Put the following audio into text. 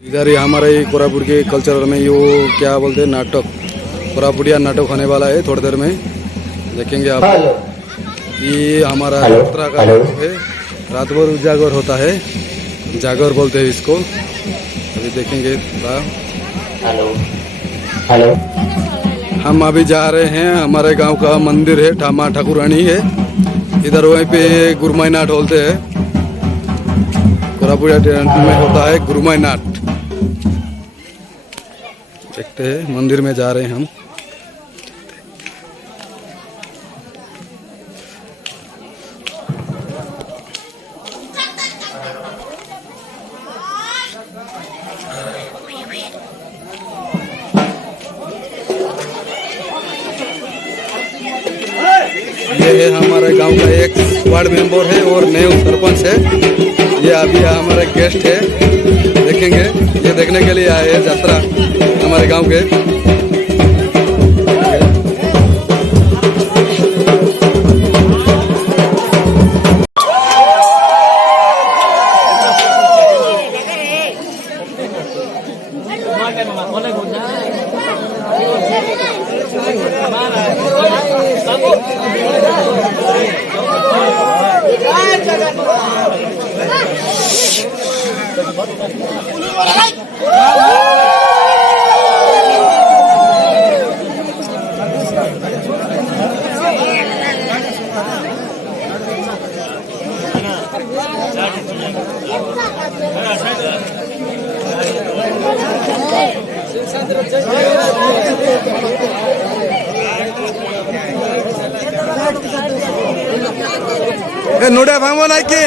इधर ही हमारे कोरापुट के कल्चर में यो क्या बोलते हैं नाटक, कोरापुटिया नाटक होने वाला है थोड़ी देर में देखेंगे आप। ये हमारा यात्रा का नाटक है, रात भर उजागर होता है, जागर बोलते हैं इसको। अभी देखेंगे हेलो। हम अभी जा रहे हैं, हमारे गांव का मंदिर है, ठामा ठाकुरानी है इधर, वहीं पे गुरमाई नाट बोलते हैं। कोरापुटिया में होता है गुरमाई नाट। देखते हैं, मंदिर में जा रहे हैं हम। ये है हमारे गांव का एक वार्ड मेंबर है और नए सरपंच है। ये अभी हमारे गेस्ट है, देखेंगे। ये देखने के लिए आए हैं यात्रा हमारे गांव के। नुड़े भांगो ना कि